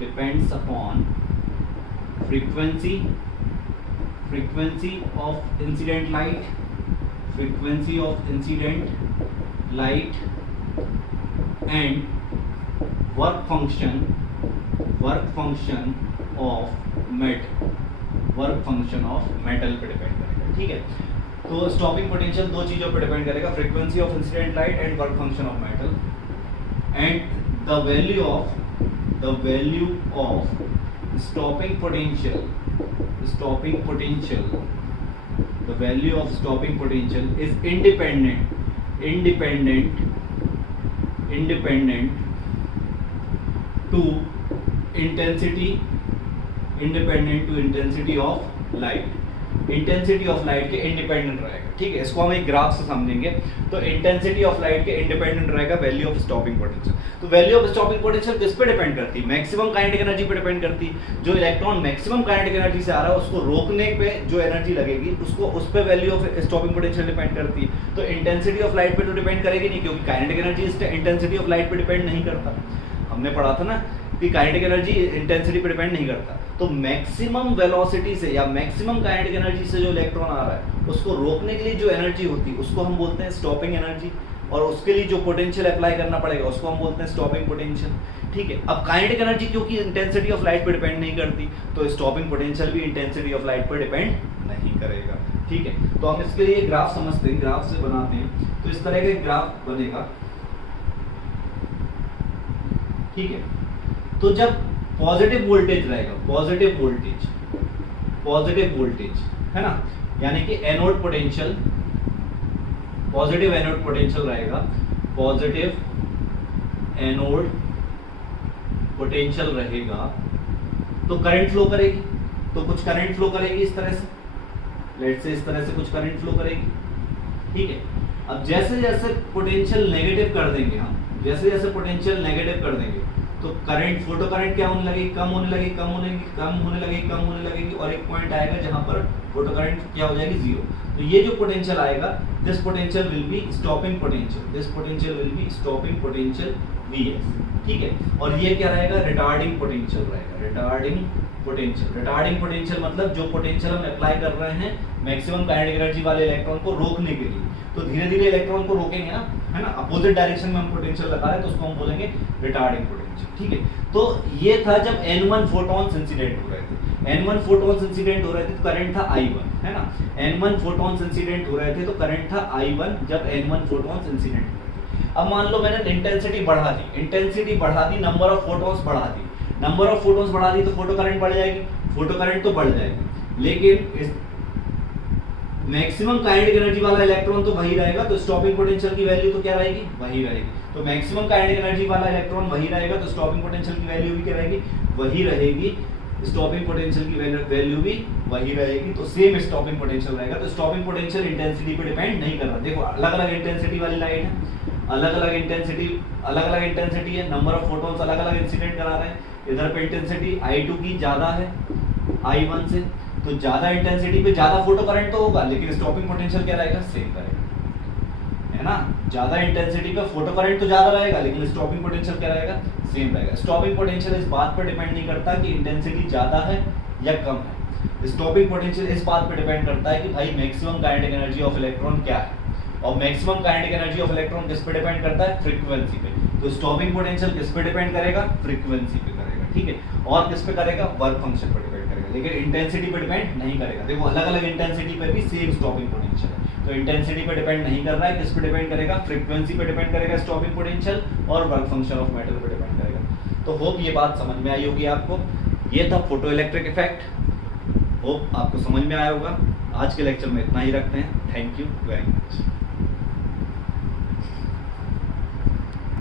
depends upon frequency of incident light and work function of metal पे डिपेंड करेगा, ठीक है। तो स्टॉपिंग पोटेंशियल दो चीजों पे डिपेंड करेगा, frequency of incident light and work function of metal, and the value of stopping potential is independent to intensity of light, intensity of light के इंडिपेंडेंट रहेगा, ठीक है। इसको हम एक ग्राफ से समझेंगे, तो इंटेंसिटी ऑफ लाइट के इंडिपेंडेंट रहेगा वैल्यू ऑफ स्टॉपिंग पोटेंशियल। तो वैल्यू ऑफ स्टॉपिंग पोटेंशियल किस पे डिपेंड करती है, मैक्सिमम काइनेटिक एनर्जी पे डिपेंड करती है। जो इलेक्ट्रॉन मैक्सिमम काइनेटिक एनर्जी से आ रहा है उसको रोकने पे जो एनर्जी लगेगी उसको उस पे value of stopping potential depend करती है। तो इंटेंसिटी ऑफ लाइट पे तो डिपेंड करेगी नहीं, क्योंकि kinetic energy intensity of light पे डिपेंड नहीं करता। हमने पढ़ा था ना कि काइनेटिक एनर्जी इंटेंसिटी पे डिपेंड नहीं करता। तो मैक्सिमम वेलोसिटी से या मैक्सिमम काइनेटिक एनर्जी से जो इलेक्ट्रॉन आ रहा है उसको रोकने के लिए जो एनर्जी होती है उसको हम बोलते हैं स्टॉपिंग एनर्जी, और उसके लिए जो पोटेंशियल अप्लाई करना पड़ेगा उसको हम बोलते हैं स्टॉपिंग पोटेंशियल, ठीक है। अब काइनेटिक एनर्जी क्योंकि इंटेंसिटी ऑफ लाइट पे डिपेंड नहीं करती, तो स्टॉपिंग पोटेंशियल भी इंटेंसिटी ऑफ लाइट पे डिपेंड नहीं करेगा, ठीक है। तो हम इसके लिए ग्राफ समझते हैं, ग्राफ से बनाते हैं। तो इस तरह का ग्राफ बनेगा, ठीक है। तो जब पॉजिटिव वोल्टेज रहेगा, पॉजिटिव वोल्टेज है ना, यानी कि anode potential, positive anode potential रहेगा, पॉजिटिव एनोड पोटेंशियल रहेगा, तो करंट फ्लो करेगी, तो कुछ करंट फ्लो करेगी इस तरह से, लेट से इस तरह से कुछ करंट फ्लो करेगी, ठीक है। अब जैसे जैसे पोटेंशियल नेगेटिव कर देंगे हम, जैसे जैसे पोटेंशियल नेगेटिव कर देंगे तो करंट, फोटो करंट क्या होने लगेगी, कम होने लगेगी, और एक पॉइंट आएगा जहां पर फोटो करंट क्या हो जाएगी, जीरो। तो ये जो पोटेंशियल आएगा, this potential will be stopping potential Vs, ठीक है। और ये क्या रहेगा, रिटार्डिंग पोटेंशियल रहेगा, रिटार्डिंग पोटेंशियल मतलब जो पोटेंशियल हम अप्लाई कर रहे हैं मैक्सिमम काइनेटिक एनर्जी वाले इलेक्ट्रॉन को रोकने के लिए, तो धीरे धीरे इलेक्ट्रॉन को रोकेंगे ना, है ना, अपोजिट डायरेक्शन में हम पोटेंशियल लगा रहे हैं तो उसको हम बोलेंगे रिटार्डिंग पोटेंशियल, ठीक है। तो ये था जब N1 फोटॉन्स इंसिडेंट हो रहे थे, तो करंट था I1, है ना। n1 फोटॉन्स इंसिडेंट हो रहे थे तो करंट था I1 जब n1 फोटॉन्स इंसिडेंट हो रहे थे। अब मान लो मैंने इंटेंसिटी बढ़ा दी, नंबर ऑफ फोटॉन्स बढ़ा दी, नंबर ऑफ फोटॉन्स बढ़ा दी तो फोटो करंट बढ़ जाएगी, फोटो करंट तो बढ़ जाएगी, लेकिन मैक्सिमम काइनेटिक एनर्जी वाला इलेक्ट्रॉन तो वही रहेगा, तो स्टॉपिंग पोटेंशियल की वैल्यू तो क्या रहेगी, वही रहेगी। तो मैक्सिमम काइनेटिक एनर्जी वाला इलेक्ट्रॉन वही रहेगा, तो स्टॉपिंग पोटेंशियल की वैल्यू भी क्या रहेगी, वही रहेगी। स्टॉपिंग पोटेंशियल की वैल्यू भी वही रहेगी, तो सेम स्टॉपिंग पोटेंशियल रहेगा। तो स्टॉपिंग पोटेंशियल इंटेंसिटी पे डिपेंड नहीं कर रहा। देखो अलग अलग इंटेंसिटी वाली लाइट है, अलग अलग इंटेंसिटी है, नंबर ऑफ फोटॉन्स अलग अलग इंसिडेंट करा रहे हैं। इधर पे इंटेंसिटी I2 की ज्यादा है I1 से, तो ज्यादा इंटेंसिटी पे ज्यादा फोटो करंट तो होगा, लेकिन स्टॉपिंग पोटेंशियल क्या रहेगा, सेम रहेगा, है ना। ज्यादा इंटेंसिटी पे फोटो करंट तो ज्यादा रहेगा, लेकिन स्टॉपिंग पोटेंशियल क्या रहेगा, सेम रहेगा। स्टॉपिंग पोटेंशियल इस बात पर डिपेंड नहीं करता कि इंटेंसिटी ज्यादा है या कम है। स्टॉपिंग पोटेंशियल इस बात पर डिपेंड करता है कि भाई maximum kinetic energy of electron क्या है, और maximum kinetic energy of electron किस पे डिपेंड करता है, फ्रीक्वेंसी पे। तो स्टॉपिंग पोटेंशियल किस पे डिपेंड करेगा, फ्रीक्वेंसी पे करेगा, ठीक है। और किस पे करेगा, वर्क फंक्शन पे डिपेंड करेगा, लेकिन इंटेंसिटी पे डिपेंड नहीं करेगा। देखो अलग अलग इंटेंसिटी पे भी सेम स्टॉपिंग पोटेंशियल है, तो इंटेंसिटी पे डिपेंड नहीं कर रहा है, किस पे डिपेंड करेगा, फ्रीक्वेंसी पे डिपेंड करेगा स्टॉपिंग पोटेंशियल, और वर्क फंक्शन ऑफ मेटल पे डिपेंड करेगा। तो होप ये बात समझ में आई होगी आपको। ये था फोटो इलेक्ट्रिक इफेक्ट, होप आपको समझ में आया होगा। आज के लेक्चर में इतना ही रखते हैं। Thank you very much.